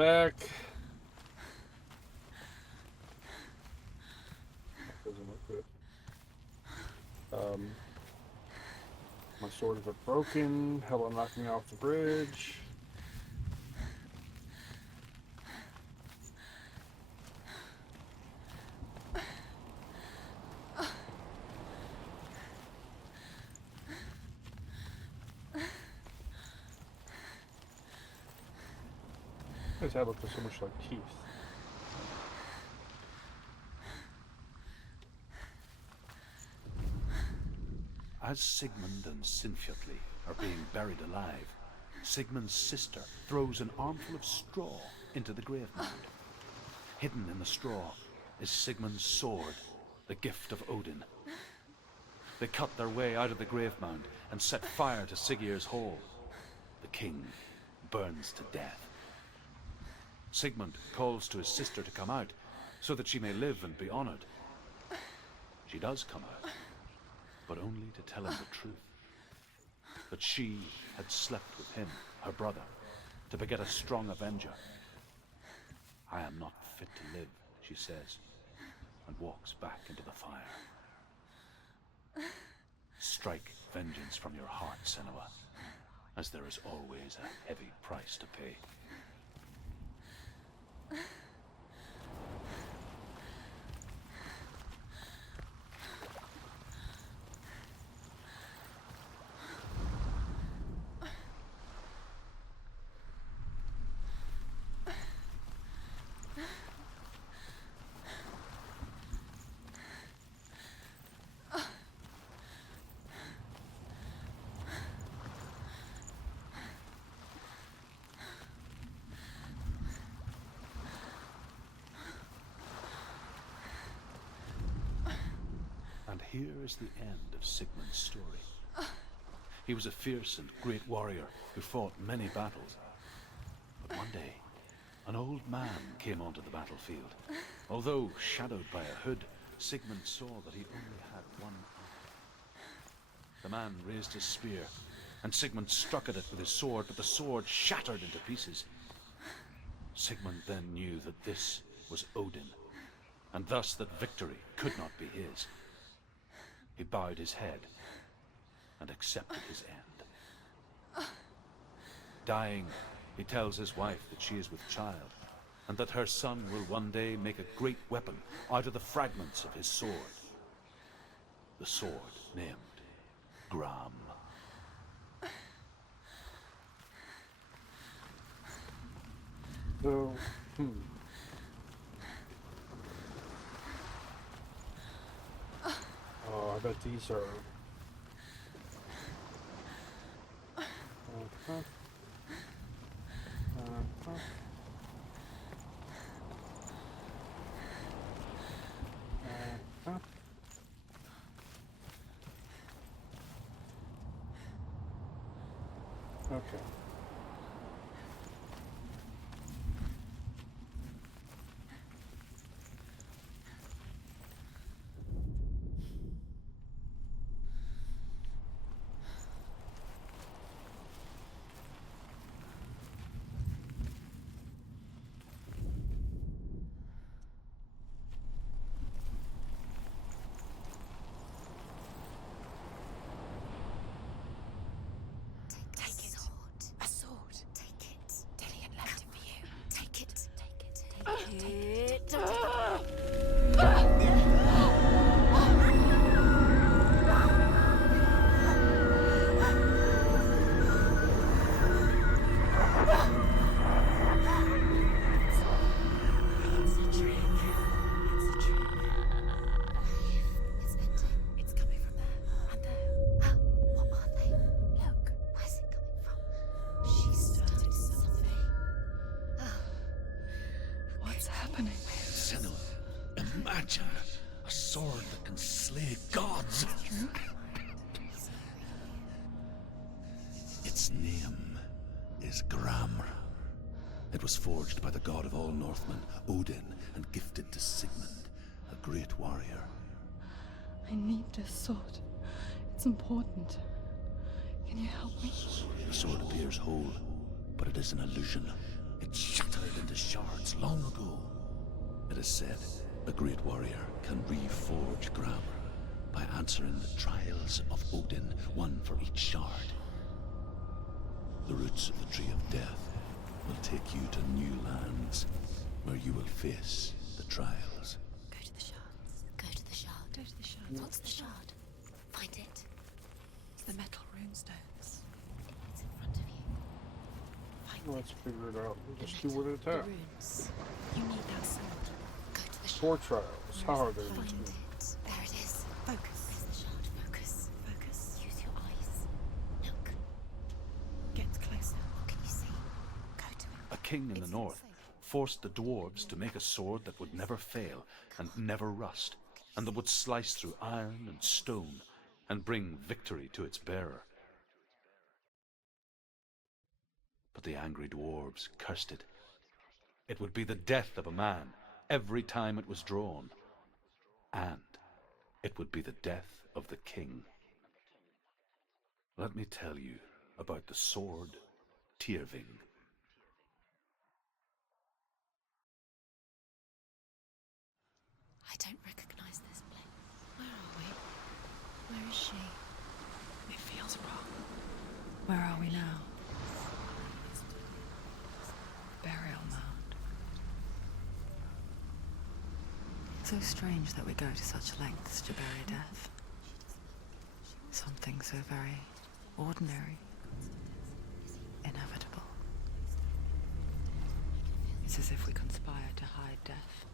back. Doesn't look good. My swords are broken. Hella knocking me off the bridge. His head looks so much like teeth. As Sigmund and Sinfjotli are being buried alive, Sigmund's sister throws an armful of straw into the grave mound. Hidden in the straw is Sigmund's sword, the gift of Odin. They cut their way out of the grave mound and set fire to Siggeir's hall. The king burns to death. Sigmund calls to his sister to come out so that she may live and be honored. She does come out, but only to tell him the truth. That she had slept with him, her brother, to beget a strong avenger. I am not fit to live, she says, and walks back into the fire. Strike vengeance from your heart, Senua, as there is always a heavy price to pay. And here is the end of Sigmund's story. He was a fierce and great warrior who fought many battles. But one day, an old man came onto the battlefield. Although shadowed by a hood, Sigmund saw that he only had one eye. The man raised his spear, and Sigmund struck at it with his sword, but the sword shattered into pieces. Sigmund then knew that this was Odin, and thus that victory could not be his. He bowed his head and accepted his end. Dying, he tells his wife that she is with child, and that her son will one day make a great weapon out of the fragments of his sword. The sword named Gram. So, Oh, I bet these are... Okay. Imagine a sword that can slay gods. Its name is Gram. It was forged by the god of all Northmen, Odin, and gifted to Sigmund, a great warrior. I need this sword. It's important. Can you help me? The sword appears whole, but it is an illusion. It shattered into into shards long ago. It is said a great warrior can reforge grammar by answering the trials of Odin, one for each shard. The roots of the Tree of Death will take you to new lands where you will face the trials. Go to the shards. Go to the shard. Go to the shard. What's the shard? Find it. It's the metal runestones. It's in front of you. Find Let's figure it out. We'll the just do metal, it at a the time. runes. You need that sword. Go to the shard. Sword trials. How hard are they? Find it. There it is. Focus. There's the shard. Focus. Focus. Use your eyes. Look. Get closer. What can you see? Go to it. A king in the north forced the dwarves to make a sword that would never fail and never rust, and that would slice through iron and stone and bring victory to its bearer. But the angry dwarves cursed it. It would be the death of a man every time it was drawn, and it would be the death of the king. Let me tell you about the sword Tyrving. I don't recognize this place. Where are we? Where is she? It feels wrong. Where are we now? Burial mound. So strange that we go to such lengths to bury death. Something so very ordinary, inevitable. It's as if we conspire to hide death,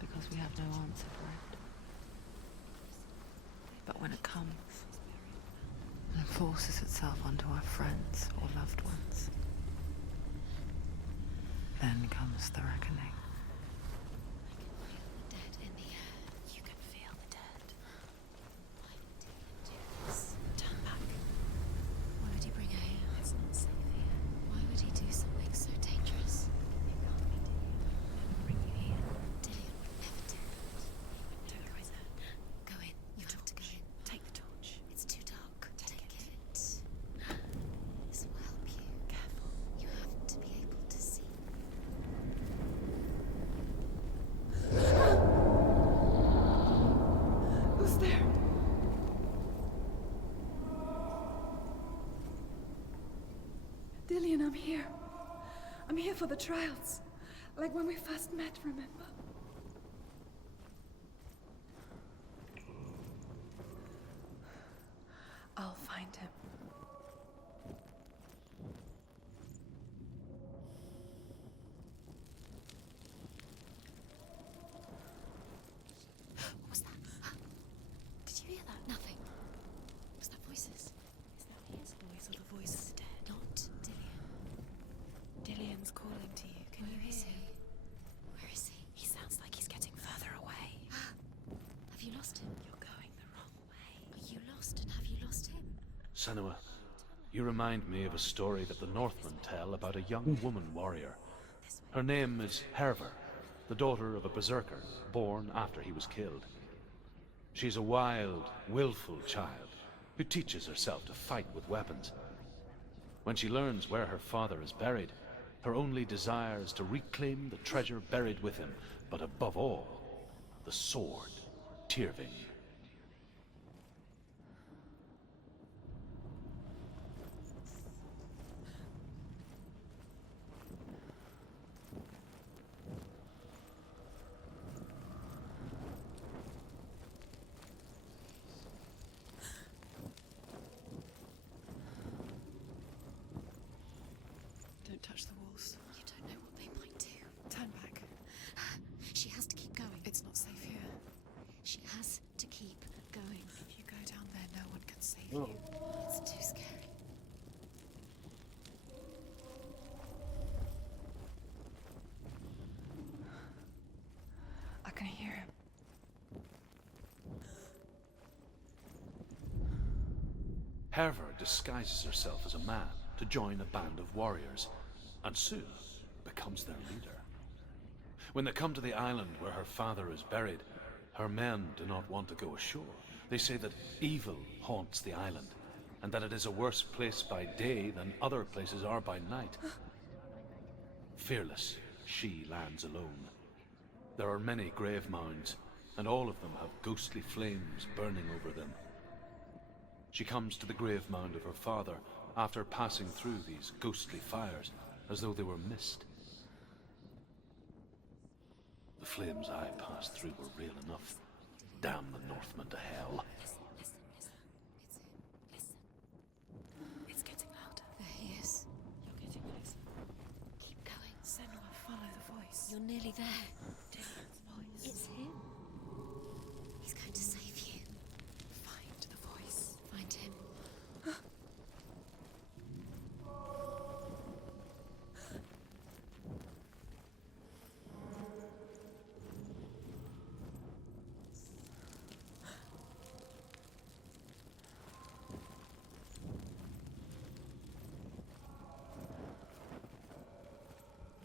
because we have no answer for it. But when it comes and forces itself onto our friends or loved ones, then comes the reckoning. The dead in the air. You can feel the dead. Why did Dillion do this? Turn back. Why would he bring her here? It's not safe here. Why would he do something so dangerous? It can't be Dillion. Never bring you here. Dillion would never do that. Don't go in there. Go in. You have to go in. Take the torch. It's too dark. Take it. This will help you. Careful. You have to be able to see. Who's there? Dillion, I'm here. I'm here for the trials. Like when we first met, remember? I'll find him. What was that? Did you hear that? Nothing. Was that voices? Is that his voice or the voice of the dead? Not Dillion. Dillion's calling to you. Can you Where is hear? he? Where is he? He sounds like he's getting further away. Have you lost him? You're going the wrong way. Are you lost and have you lost him? Senua, you remind me of a story that the Northmen tell about a young woman warrior. Her name is Hervor, the daughter of a berserker born after he was killed. She's a wild, willful child who teaches herself to fight with weapons. When she learns where her father is buried, her only desire is to reclaim the treasure buried with him, but above all, the sword, Tyrving. Don't touch the walls. You don't know what they might do. Turn back. She has to keep going. It's not safe here. She has to keep going. If you go down there, no one can save Oh. you. It's too scary. I can hear him. Hervor disguises herself as a man to join a band of warriors, and soon becomes their leader. When they come to the island where her father is buried, her men do not want to go ashore. They say that evil haunts the island, and that it is a worse place by day than other places are by night. Fearless, she lands alone. There are many grave mounds, and all of them have ghostly flames burning over them. She comes to the grave mound of her father after passing through these ghostly fires, as though they were mist. The flames I passed through were real enough. Damn the Northmen to hell. Listen. It's him. Listen. It's getting louder. There he is. You're getting closer. Keep going. Senua, follow the voice. You're nearly there. Dillion's voice. It's him. He's going to save you. Find the voice. Find him.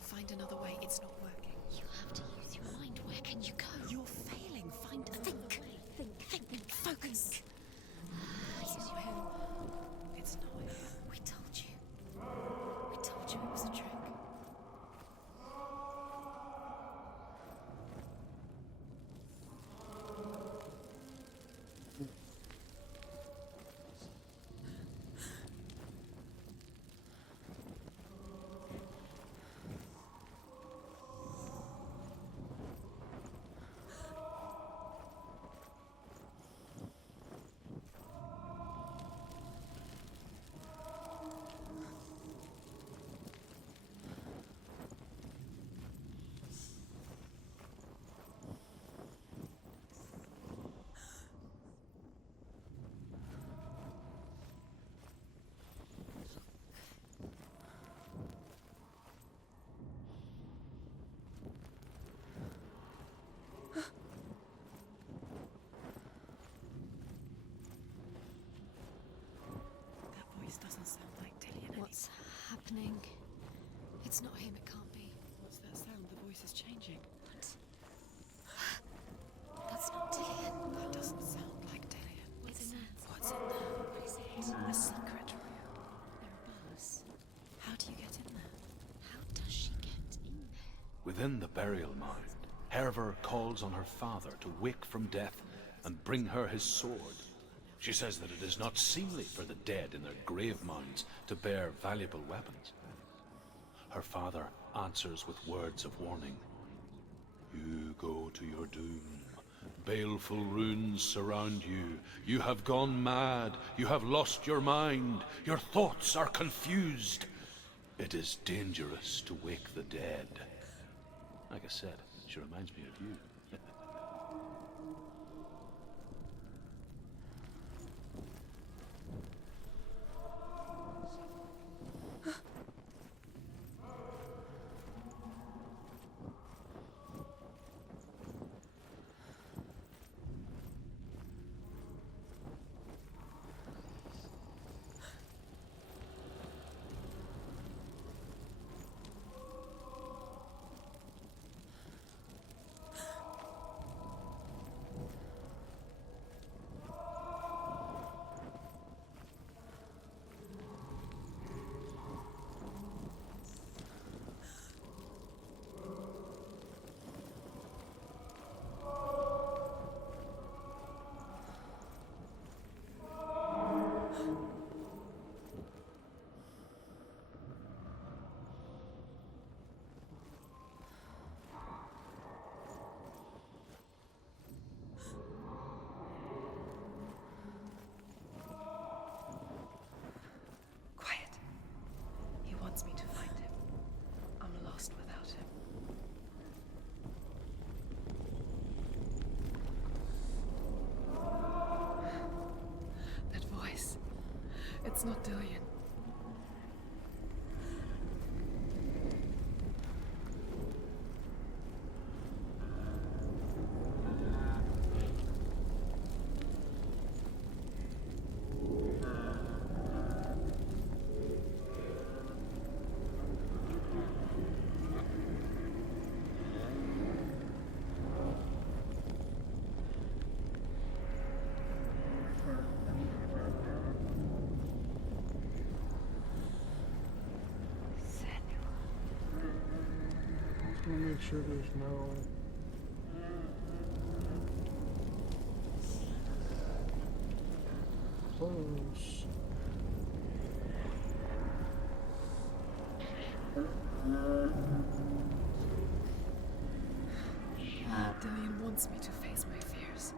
Find another way. It's not working. You have to use your mind. Where can you go? You're failing. Find another Think. way. Think. Focus. It's not him. It's not him. We told you. We told you it was a trick. That voice doesn't sound like Dillion. What's happening? It's not him. It can't be. What's that sound? The voice is changing. What? That's not Dillion. That doesn't sound like Dillion. What's in there? What's in there? What is it? A secret room. There are bars. How do you get in there? How does she get in there? Within the burial mound, Herver calls on her father to wake from death and bring her his sword. She says that it is not seemly for the dead in their grave mounds to bear valuable weapons. Her father answers with words of warning. You go to your doom. Baleful runes surround you. You have gone mad. You have lost your mind. Your thoughts are confused. It is dangerous to wake the dead. Like I said, she reminds me of you. Quiet. He wants me to find him. I'm lost without him. That voice. It's not Dillion. want to make sure there's no... close. Dillion wants me to face my fears.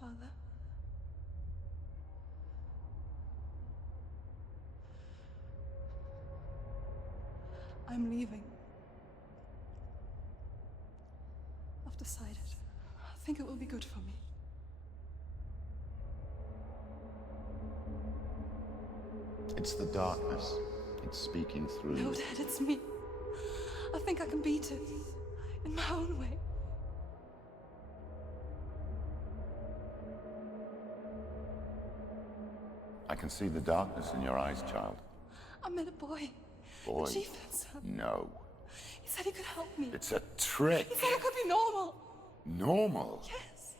Father? I'm leaving. I've decided. I think it will be good for me. It's the darkness. It's speaking through No, you. Dad, it's me. I think I can beat it. In my own way. I can see the darkness in your eyes, child. I met a boy. Boy. The chief and son. No. He said he could help me. It's a trick. He said I could be normal. Normal. Yes.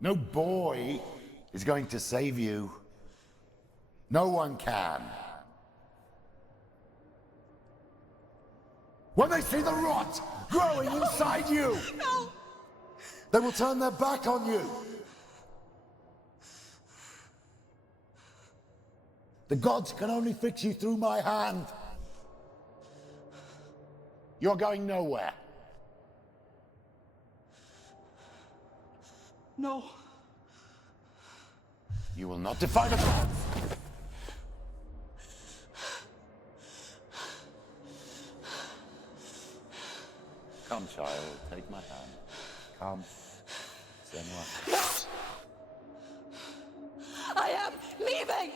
No boy is going to save you. No one can. When they see the rot growing inside you, No! they will turn their back on you. The gods can only fix you through my hand. You're going nowhere. No. You will not defy the gods. Come, child, take my hand. Come. Senua. I am leaving!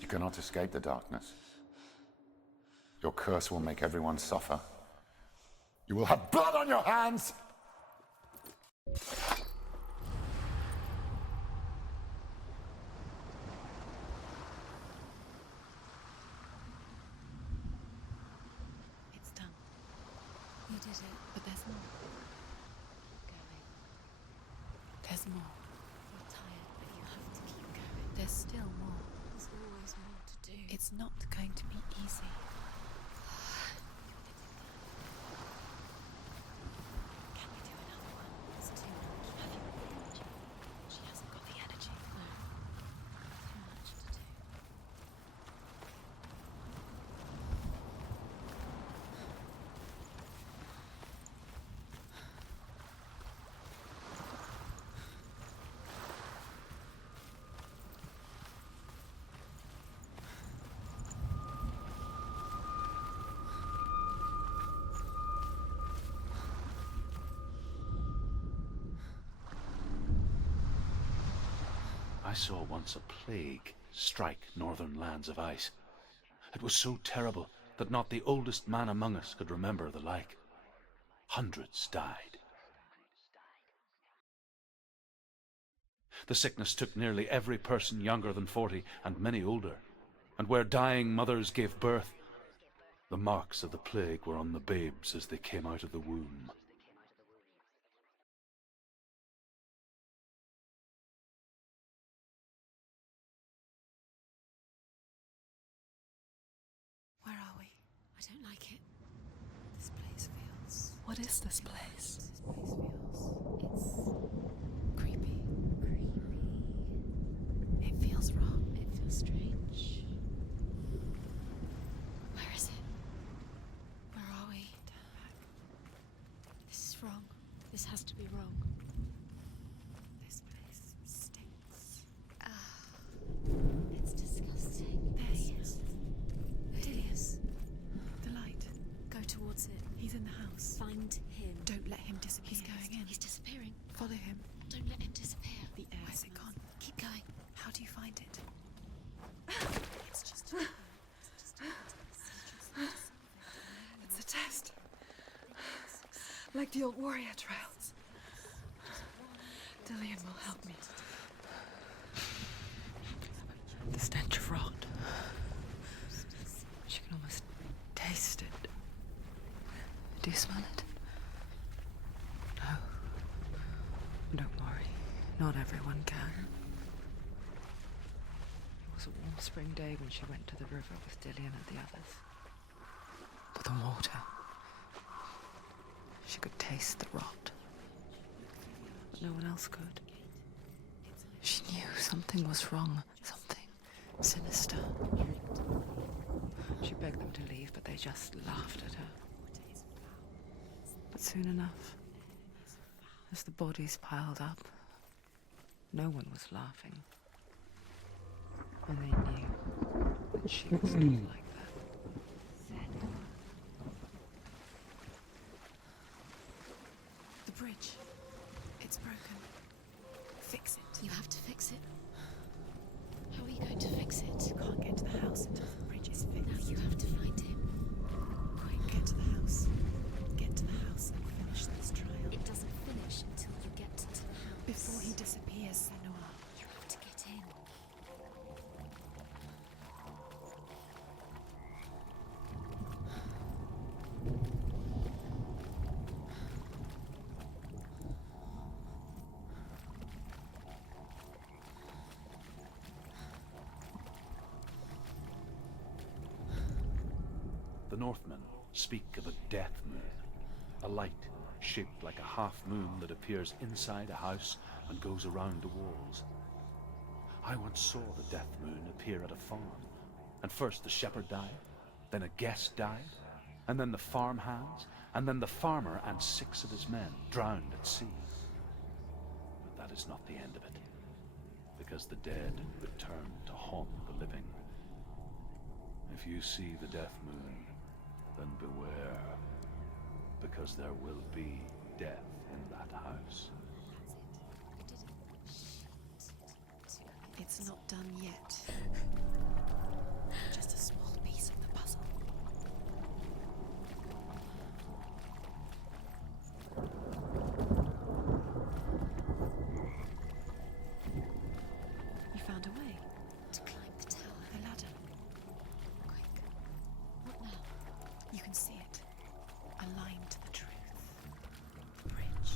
You cannot escape the darkness. Your curse will make everyone suffer. You will have blood on your hands! It's done. You did it. But there's more. Keep going. There's more. You're tired, but you have to keep going. There's still more. There's always more to do. It's not going to be easy. Can we do another one? It's too much. Have you got the energy? She hasn't got the energy. No. Too much to do. I saw once a plague strike northern lands of ice. It was so terrible that not the oldest man among us could remember the like. Hundreds died. The sickness took nearly every person younger than 40 and many older. And where dying mothers gave birth, the marks of the plague were on the babes as they came out of the womb. Where are we? I don't like it. This place feels... What is this place? This place feels... It's... creepy. Creepy. It feels wrong. It feels strange. Where is it? Where are we? Turn back. This is wrong. This has to be wrong. This place stinks. It's disgusting. There he is. Dillion. The light. Go towards it. He's in the house. Find him. Don't let him disappear. He's going in. He's disappearing. Follow him. Don't let him disappear. The air. Where's it gone? Keep going. How do you find it? It's just... it's just... It's a test. the old warrior trails. Dillion will help me. The stench of rot. She can almost taste it. Do you smell it? No. Don't worry. Not everyone can. It was a warm spring day when she went to the river with Dillion and the others. For the water. She could taste the rot. But no one else could. She knew something was wrong. Something sinister. She begged them to leave, but they just laughed at her. But soon enough, as the bodies piled up, no one was laughing. And they knew that she was not like that. The bridge. It's broken. Fix it. You have to fix it. How are you going to fix it? You can't get to the house until the bridge is fixed. Now you have to find him. Quick. Get to the house. Get to the house and finish this trial. It doesn't finish until you get to the house. Before he disappears, Senua. You have to get in. The Northmen speak of a death moon, a light shaped like a half moon that appears inside a house and goes around the walls. I once saw the death moon appear at a farm, and first the shepherd died, then a guest died, and then the farm hands, and then the farmer and 6 of his men drowned at sea. But that is not the end of it, because the dead return to haunt the living. If you see the death moon, then beware, because there will be death in that house. It's not done yet. Just a small piece of the puzzle. You found a way To climb the tower. the ladder. Quick. What now? You can see it. A line to the truth. The bridge.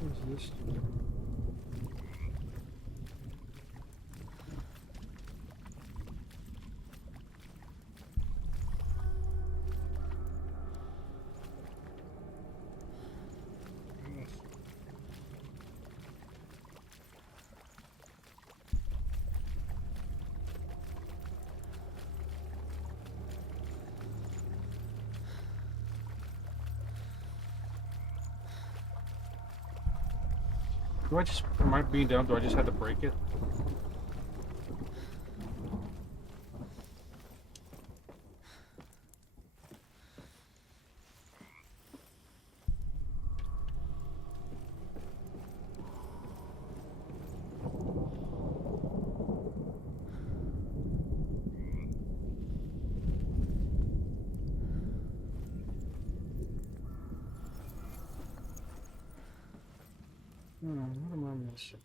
What is this? Do I just, am I being down? Do I just have to break it? What am I missing?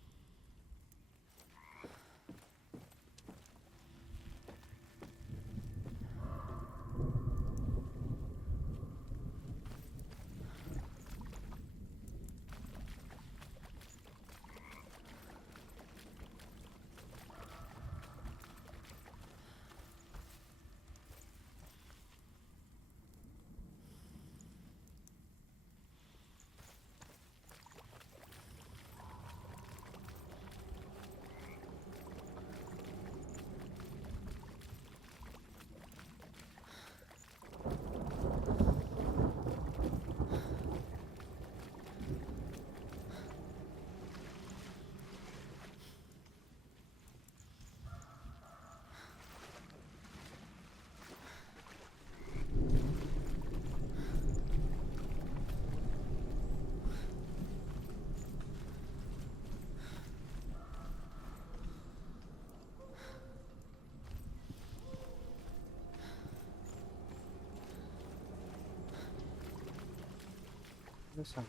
That's not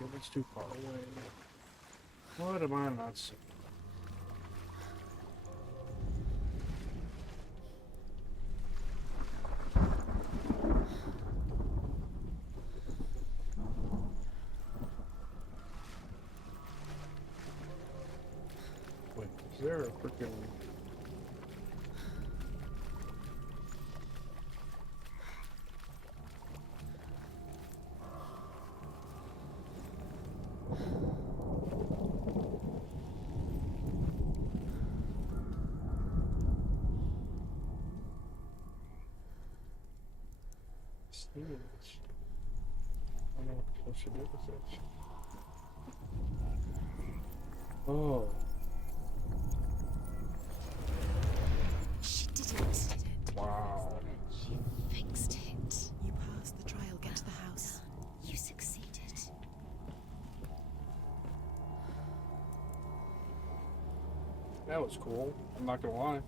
good. It's too far away. What am I not seeing? Wait, is there a freaking... stage? I don't know what I'm supposed to do with it. Oh. She did it. Wow. You fixed it. You passed the trial. Get to the house. You succeeded. That was cool. I'm not gonna lie.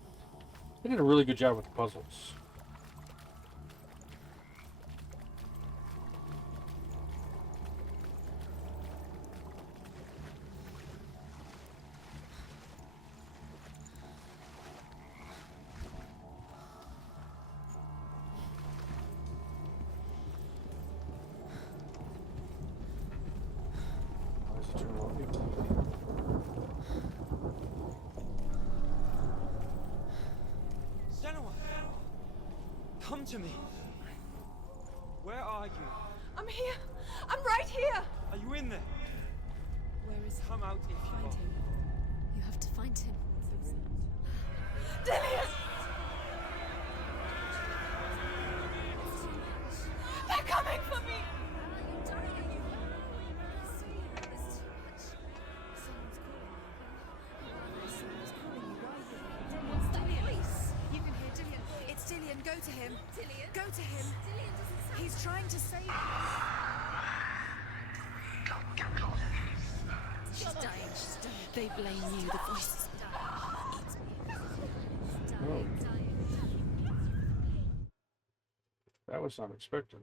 They did a really good job with the puzzles. Why is it too long? Senua! Come to me! Where are you? I'm here. I'm right here. Are you in there? Where is he? Come out if you Find are. him. You have to find him. Dillion! They're coming for me. What's that voice? You can hear Dillion. It's Dillion. Go to him. Dillion? Go to him. Dillion doesn't sound... He's trying to save you. She's dying. She's dying. They blame you. The voices. Dying. That was unexpected.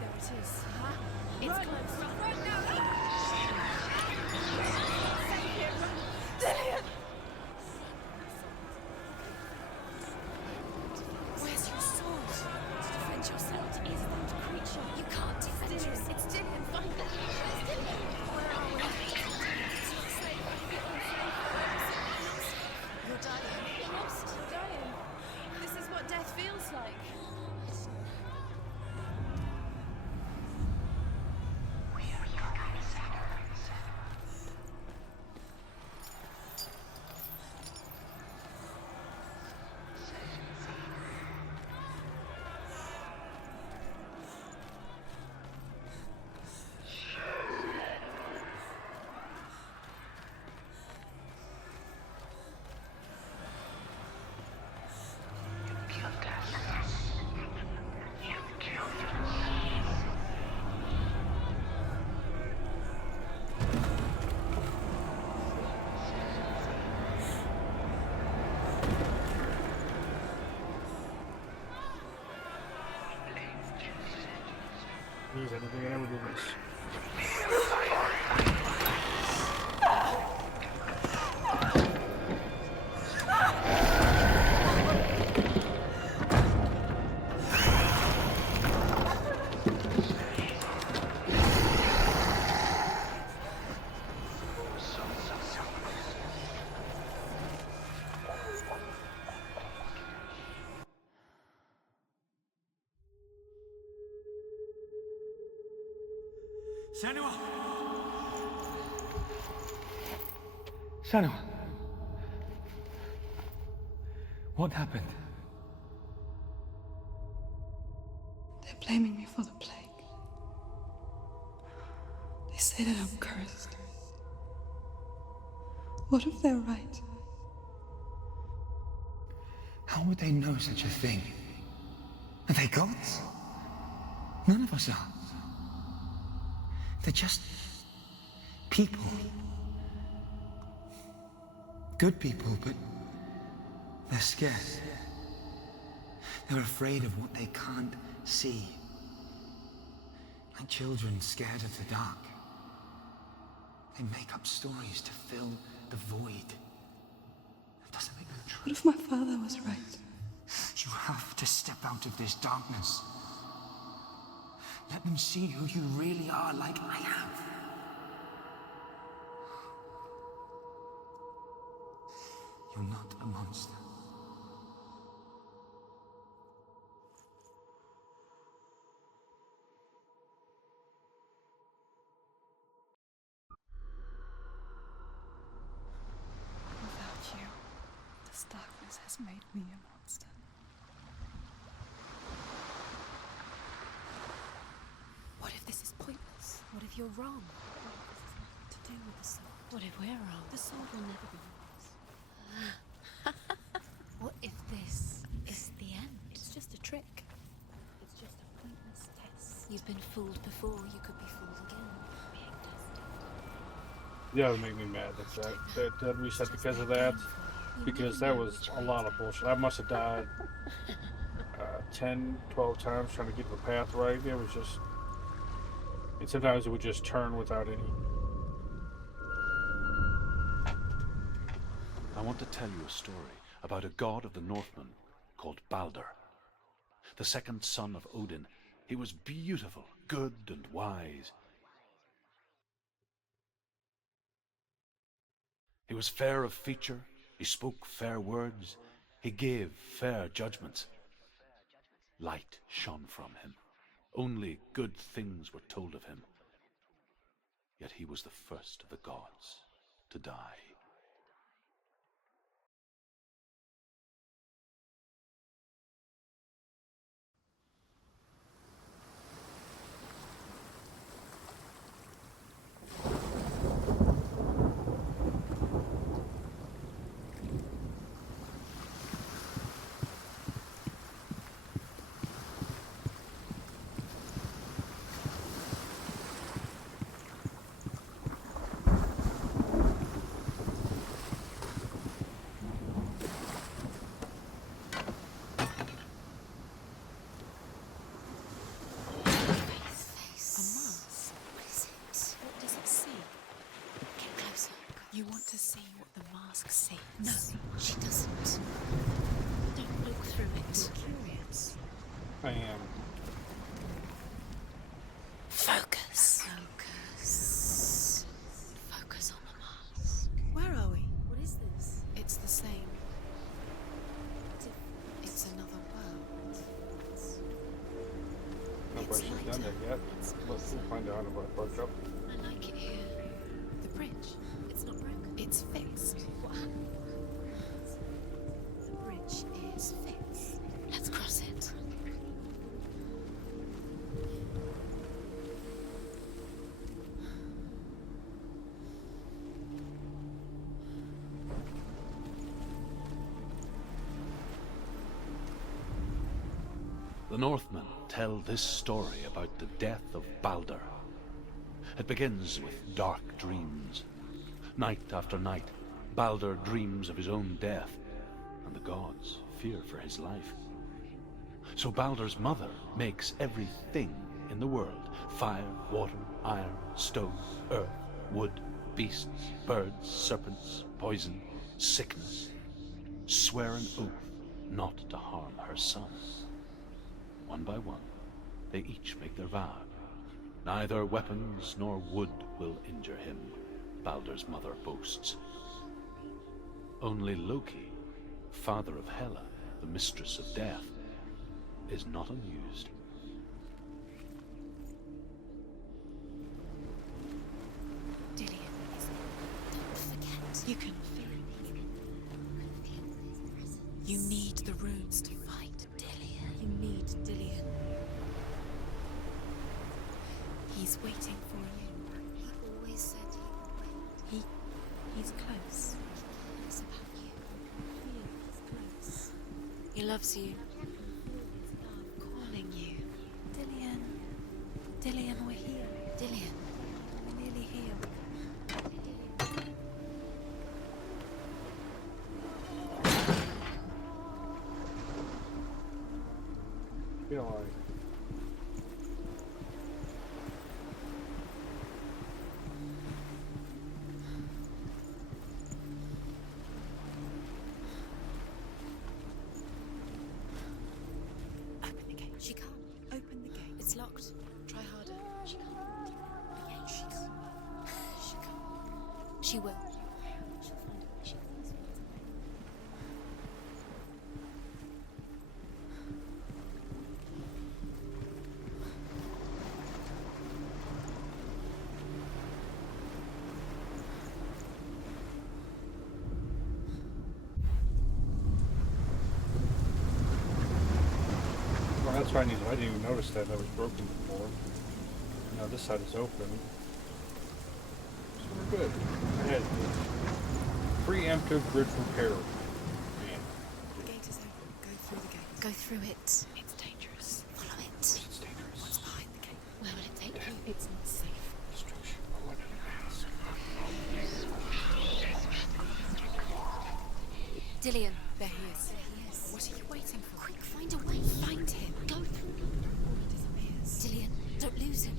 There it is. It's close. Right now. Dillion! Where's your sword? To defend yourself. It is that creature. You can't defend yourself. It's Dillion. Find them. Where's Dillion? Where are we? It's not safe. We're unsafe. You're dying. You're lost. You're dying. This is what death feels like. Please, I don't think I ever do this. Senua! Senua! What happened? They're blaming me for the plague. They say that I'm cursed. What if they're right? How would they know such a thing? Are they gods? None of us are. They're just People. Good people, but they're scared. They're afraid of what they can't see. Like children scared of the dark. They make up stories to fill the void. That doesn't make them true. What if my father was right? You have to step out of this darkness. Let them see who you really are, like I have. You're not a monster. Without you, this darkness has made me a monster. What if this is pointless? What if you're wrong? What if this has nothing to do with the sword? What if we're wrong? The sword will never be yours. What if this is the end? It's just a trick. It's just a pointless test. You've been fooled before, you could be fooled again. Being tested. Yeah, it would make me mad that reset because of that. Because that was a lot of bullshit. I must have died 10, 12 times trying to get the path right. It was just... And sometimes it would just turn without any... I want to tell you a story about a god of the Northmen called Balder. The second son of Odin. He was beautiful, good, and wise. He was fair of feature, he spoke fair words, he gave fair judgments. Light shone from him. Only good things were told of him. Yet he was the first of the gods to die. You want to see what the mask sees? No, she doesn't. Don't look through it. You're curious. I am. Focus. Focus. Focus on the mask. Where are we? What is this? It's the same. It's another world. Nobody's done that yet. We'll find out about it. Park up. I like it here. The bridge. It's not broken. It's fixed. What happened? The bridge is fixed. Let's cross it. The Northmen tell this story about the death of Balder. It begins with dark dreams. Night after night, Balder dreams of his own death, and the gods fear for his life. So Balder's mother makes everything in the world: fire, water, iron, stone, earth, wood, beasts, birds, serpents, poison, sickness. Swear an oath not to harm her son. One by one, they each make their vow. Neither weapons nor wood will injure him, Balder's mother boasts. Only Loki, father of Hela, the mistress of death, is not amused. Dillion, Don't forget. you can feel it. You need the runes to fight Dillion. You need Dillion. He's waiting for you. He always said he would wait. He's close. He cares about you. He feels close. He loves you. His love Calling you. Dillion. Dillion, we're here. Dillion. We're nearly here. feel like Open the gate. She can't. Open the gate. It's locked. Try harder. She can't. Yeah, she can't. She can't. She will. She'll find a way. She always finds a way. well, that's why I didn't even notice that was broken before. Now this side is open. So we're good. Ahead. Preemptive bridge repair. Man. The gate is open. Go through the gate. Go through it. It's dangerous. Follow it. It's dangerous. What's behind the gate? Where will it take you? It's not safe. Destruction. I wouldn't ask. Dillion. There he is. There he is. What are you waiting for? Quick, find a way. Find him. Go through. He disappears. Dillion, don't lose him.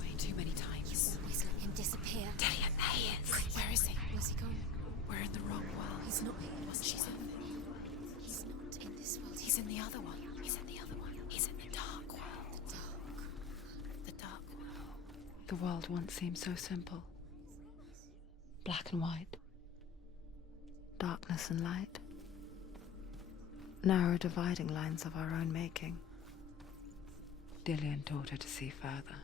Way too many times. Always let him disappear. Dillion, there he is. Quick, Where is he? where's he gone? We're in the wrong world. He's not here. Wasn't She's one in. of them. He's not in this world. He's in the other one. He's in the other one. He's in the dark world. the dark. The dark world. The world once seemed so simple. Black and white. Darkness and light. Narrow dividing lines of our own making. Dillion taught her to see further.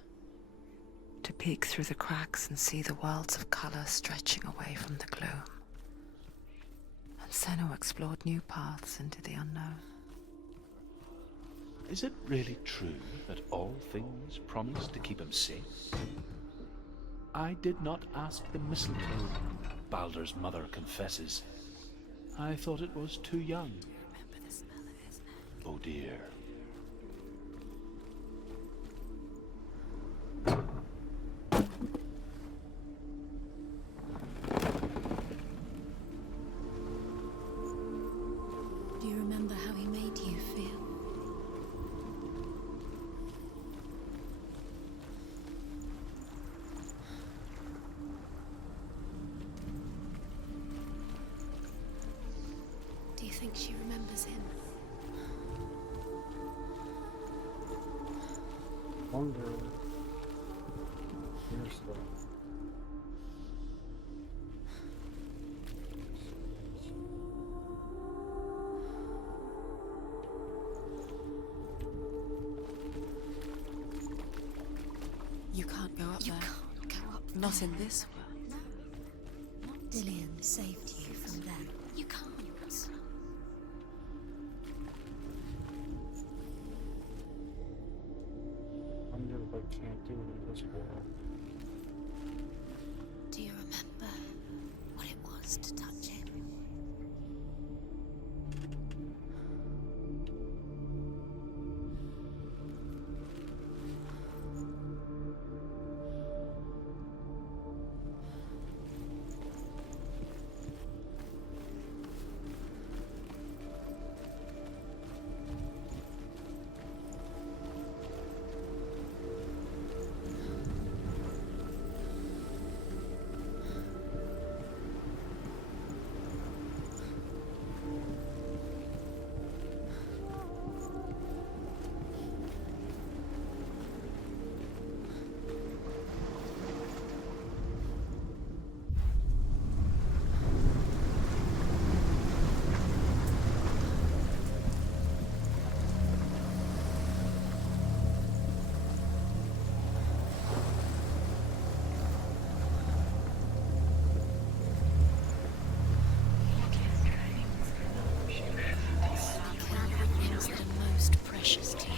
To peek through the cracks and see the worlds of color stretching away from the gloom. And Senua explored new paths into the unknown. Is it really true that all things promise to keep him safe? I did not ask the mistletoe, Baldur's mother confesses. I thought it was too young. Remember the smell of his neck. Oh dear. Do you remember how he made you feel? Do you think she remembers him? Wonder. Here's the. You can't go up You there. can't go up Not there. in this world. No. Dillion saved you from them. You can't. Wonder if I can't do it in this world. Do you remember what it was to touch him? Things that are most precious to you.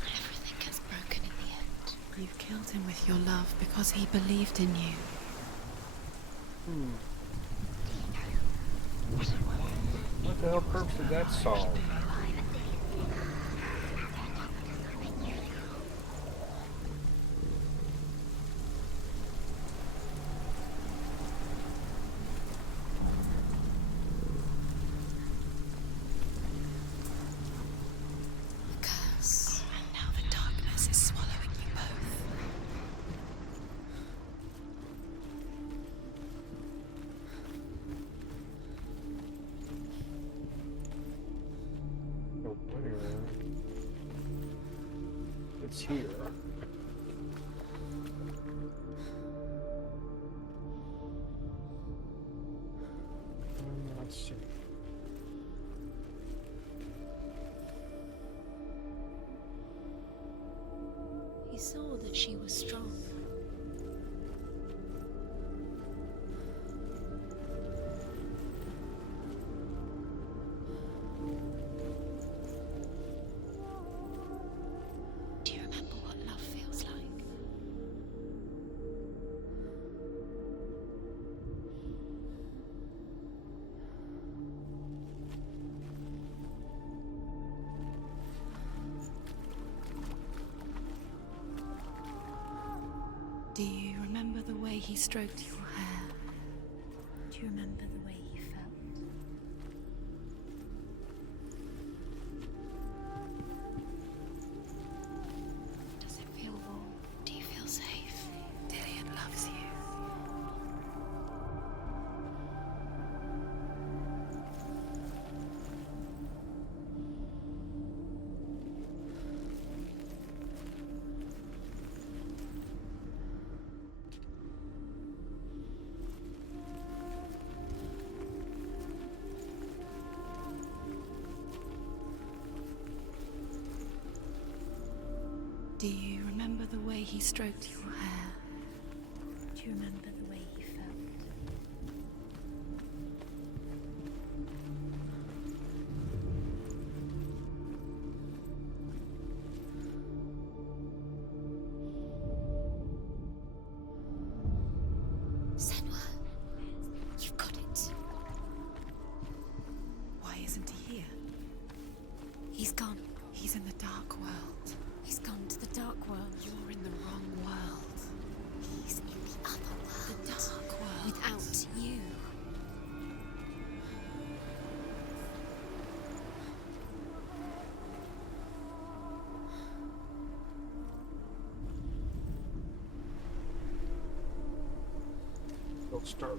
Everything gets broken in the end. You killed him with your love because he believed in you. What the hell purpose did that solve? Curse. And now the darkness is swallowing you both. Oh, where? It's here. Let's see. He saw that she was strong. Do you remember what love feels like? Do you remember the way he stroked your hair? Do you remember the way he felt? Does it feel warm? Do you feel safe? Dillion loves you. Do you remember the way he stroked your hair? Do you remember the way he felt? Senua, you've got it. Why isn't he here? He's gone. He's in the dark world. He's gone to the dark world. You're in the wrong world. He's in the other world. The dark world. Without you. Looks dark.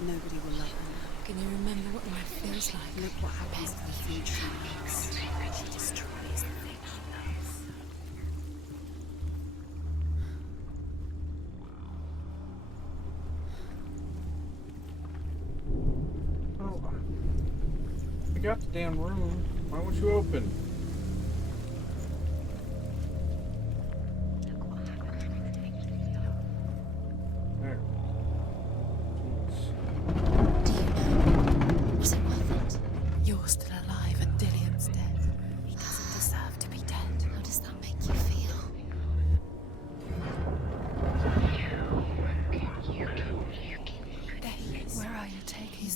Nobody will love her. Can you remember what life feels like? Look what happens to the food she makes. She destroys the thing she loves. Oh, I got the damn room. Why won't you open? Look what happened to the thing she loves. There. Jeez. Do you know? Was it worth it? You're still alive and Dillion's dead. He doesn't deserve to be dead. How does that make you feel? There he is. Where are you taking me?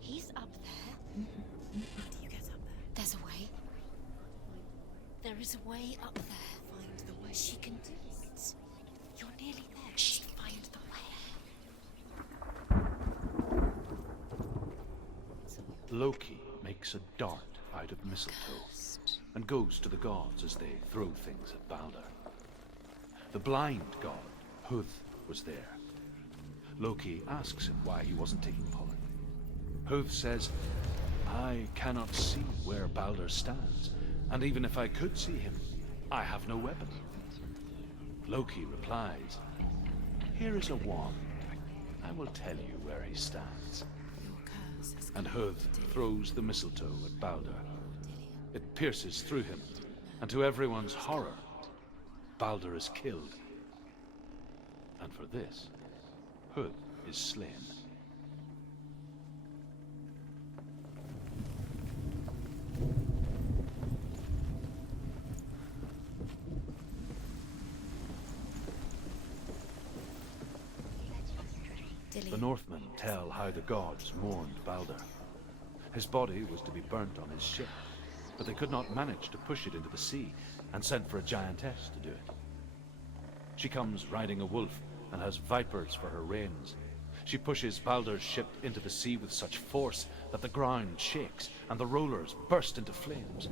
He's up there. How do you get up there? There's a way. There is a way up there. Find the way. She can do it. You're nearly there. Just find the way. Loki makes a dart out of mistletoe and goes to the gods as they throw things at Balder. The blind god, Huth, was there. Loki asks him why he wasn't taking part. Huth says, I cannot see where Baldur stands, and even if I could see him, I have no weapon. Loki replies, "Here is a wand. I will tell you where he stands." And Hud throws the mistletoe at Baldur. It pierces through him, and to everyone's horror, Baldur is killed. And for this, Hud is slain. The Northmen tell how the gods mourned Baldur. His body was to be burnt on his ship, but they could not manage to push it into the sea, and sent for a giantess to do it. She comes riding a wolf and has vipers for her reins. She pushes Baldur's ship into the sea with such force that the ground shakes and the rollers burst into flames.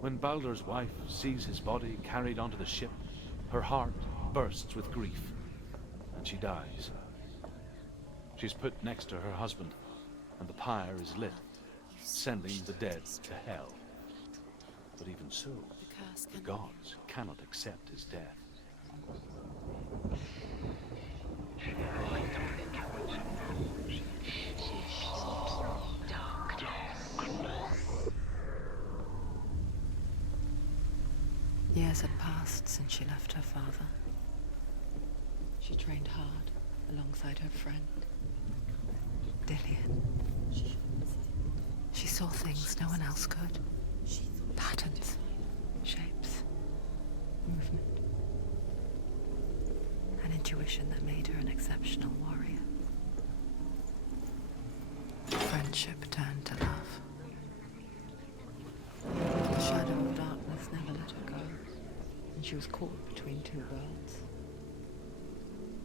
When Baldur's wife sees his body carried onto the ship, her heart bursts with grief, and she dies. She's put next to her husband, and the pyre is lit, sending the dead to hell. But even so, the gods cannot accept his death. Years had passed since she left her father. She trained hard alongside her friend, Dillion. She saw things no one else could. Patterns, shapes, movement. An intuition that made her an exceptional warrior. Friendship turned to love. The shadow of darkness never let her go, and she was caught between two worlds.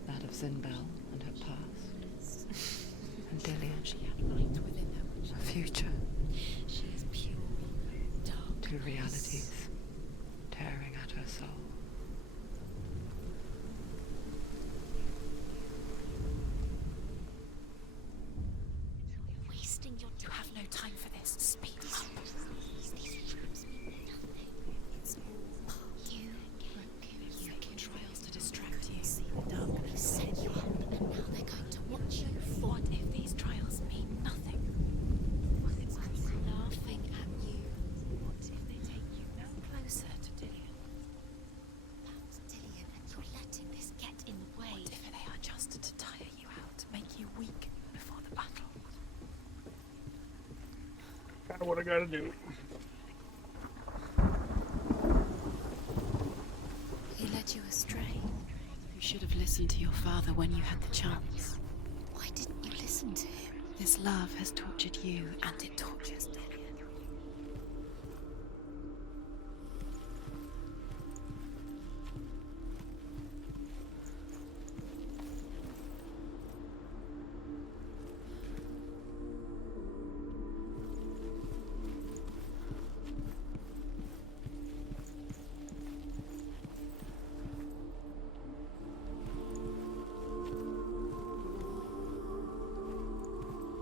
That of Zinbel and her past, and Dillion, her future. Two realities tearing at her soul. You have no time for this. Speed up. You broke trials to distract you. Darkness set you up, and now they're going to watch you. What if these trials mean nothing? Laughing at you. What if they take you no closer to Dillion? That's Dillion, and you're letting this get in the way. What if they are just to tire you out, to make you weak before the battle? Kind of what I gotta do. He led you astray. You should have listened to your father when you had the chance. Why didn't you listen to him? This love has tortured you, and it tortures Dillion.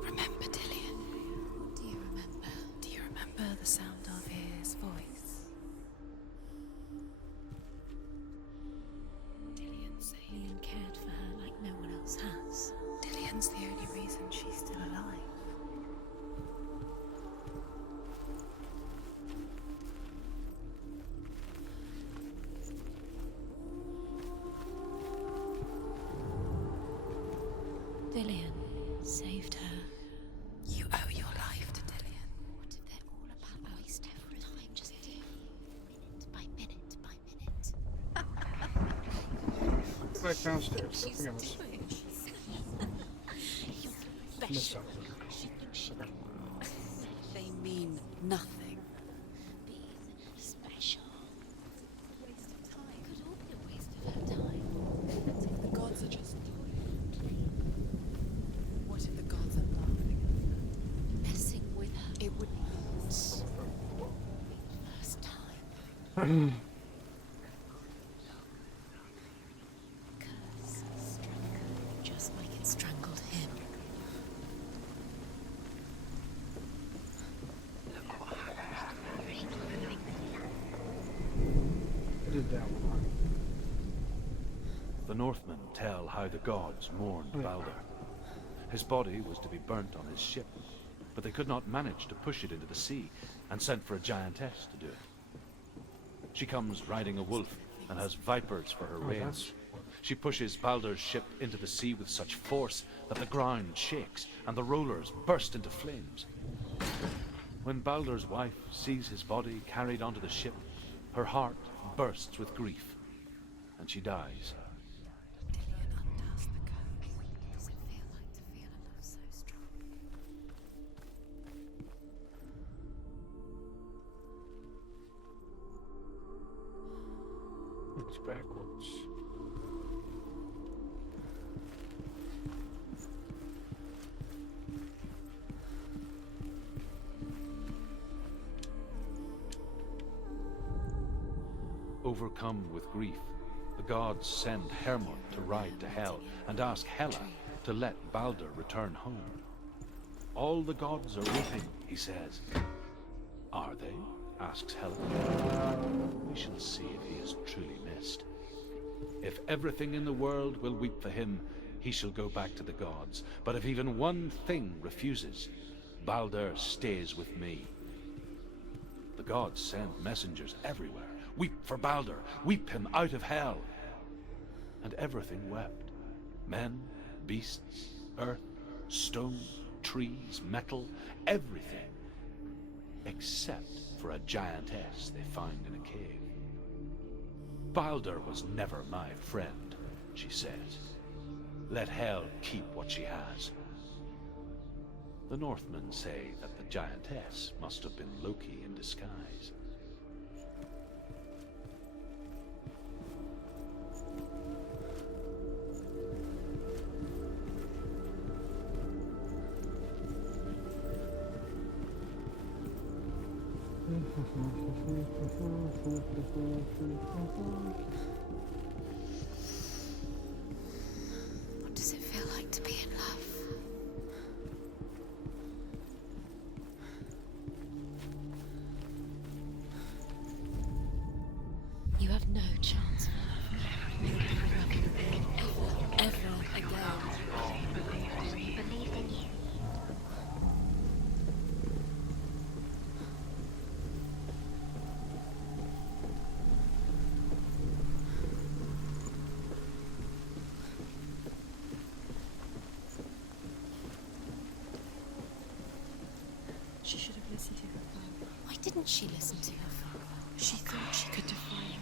Remember Dillion? Do you remember? Do you remember the sound of his voice? Dillion cared for her like no one else has. Dillion's the only reason she's still alive. Dillion saved her. You owe your life to Dillion. What if they're all about waste every time? Just minute by minute by minute. Go back downstairs. I think I must miss something. They mean nothing. Being special. Waste of time. Could all be a waste of her time. The gods are just. What if the gods are laughing at her? Messing with her. It would be the first time. Curse strangled, just like it strangled him. The Northmen tell how the gods mourned Balder. His body was to be burnt on his ship, but they could not manage to push it into the sea, and sent for a giantess to do it. She comes riding a wolf and has vipers for her reins. She pushes Balder's ship into the sea with such force that the ground shakes and the rollers burst into flames. When Balder's wife sees his body carried onto the ship, her heart bursts with grief, and she dies. Dillion undoes the curse. What does it feel like to feel a love so strong? It's backwards. Overcome with grief, the gods send Hermod to ride to Hell and ask Hela to let Balder return home. All the gods are weeping, he says. Are they? Asks Hela. We shall see if he is truly missed. If everything in the world will weep for him, he shall go back to the gods. But if even one thing refuses, Balder stays with me. The gods send messengers everywhere. Weep for Balder, weep him out of Hell. And everything wept. Men, beasts, earth, stone, trees, metal, everything. Except for a giantess they find in a cave. Balder was never my friend, she says. Let Hell keep what she has. The Northmen say that the giantess must have been Loki in disguise. What does it feel like to be in love? You have no chance for love. Ever again. He believed in you. She should have listened to her father. Why didn't she listen to her father? She thought she could defy him.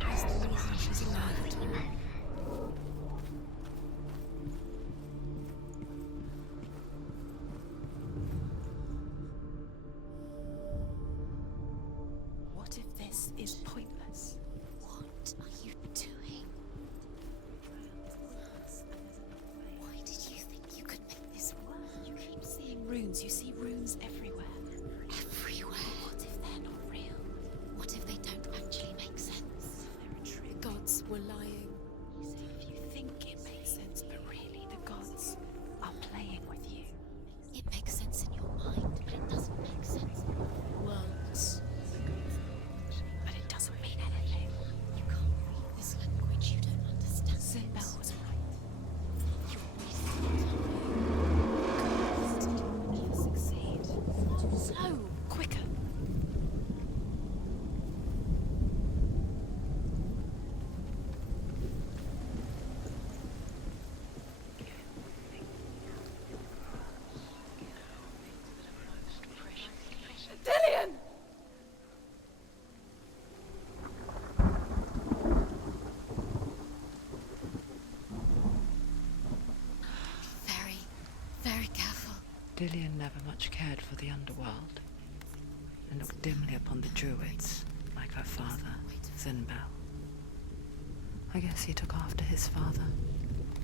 That's the reason she's alive at all. What if this is pointless? What are you doing? Why did you think you could make this work? You keep seeing runes. You see runes everywhere. Everywhere. What if they're not real? What if they don't actually make sense? They're a trick. The gods were lying. You say if you think it makes sense, but really the gods are playing with you. It makes sense in your mind, but it doesn't make sense in words. But it doesn't mean anything. You can't read this language. You don't understand. Sinbel it. was right. You're wasting time. You'll succeed. Slow, quicker. Dillion! Very, very careful. Dillion never much cared for the underworld, and looked dimly upon the druids, like her father, Senua. I guess he took after his father,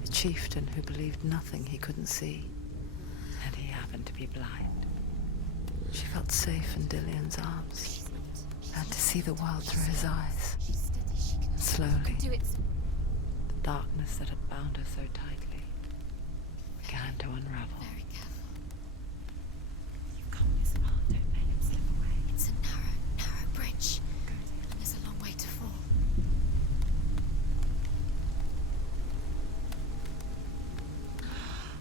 a chieftain who believed nothing he couldn't see, and he happened to be blind. She felt safe in Dillion's arms. and to see the world through his eyes. And slowly, Do it. the darkness that had bound her so tightly began to unravel. Very careful. You've come this far. Don't let him slip away. It's a narrow bridge. And there's a long way to fall.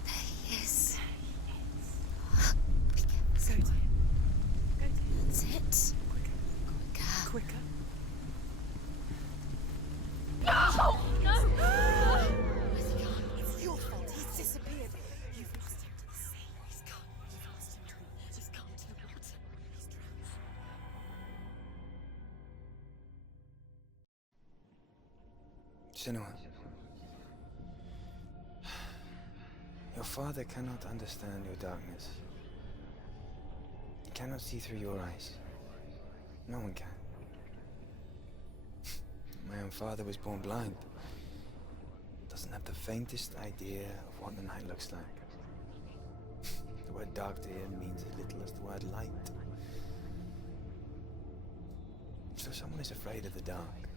There he is. Be careful. Go to him. Go to him. That's it. Quicker. Quicker. No! Where's he gone? It's your fault. He's disappeared. You've lost him to the sea. He's gone. You've lost him to him. He's gone to the water. He's drowned. Senua. Your father cannot understand your darkness. He cannot see through your eyes. No one can. My own father was born blind. Doesn't have the faintest idea of what the night looks like. The word dark to him means as little as the word light. So someone is afraid of the dark.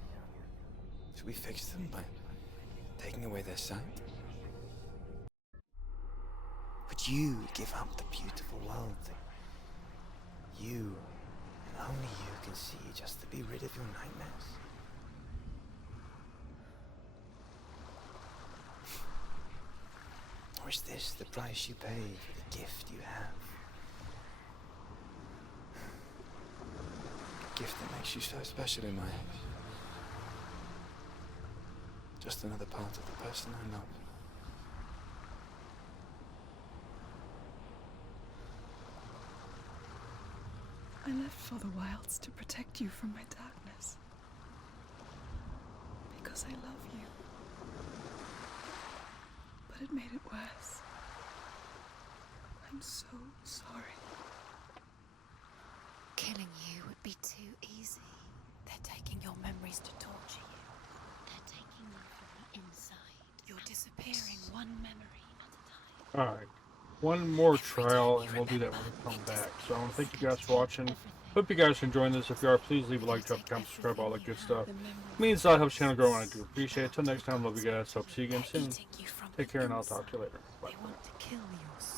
Should we fix them by taking away their sight? Would you give up the beautiful world that you, and only you, can see just to be rid of your nightmares? Or is this the price you pay for the gift you have? A gift that makes you so special in my eyes. Just another part of the person I love. I left for the wilds to protect you from my darkness. Because I love you. But it made it worse. I'm so sorry. Killing you would be too easy. They're taking your memories to torture you. They're taking them from the inside. You're disappearing one memory at a time. Alright. One more trial, and we'll do that when we come back. So I want to thank you guys for watching. Hope you guys are enjoying this. If you are, please leave a like, drop a comment, subscribe, all that good stuff. It means that helps the channel grow, and I do appreciate it. Till next time, love you guys. Hope to see you again soon. Take care, and I'll talk to you later. Bye. They want to kill your soul.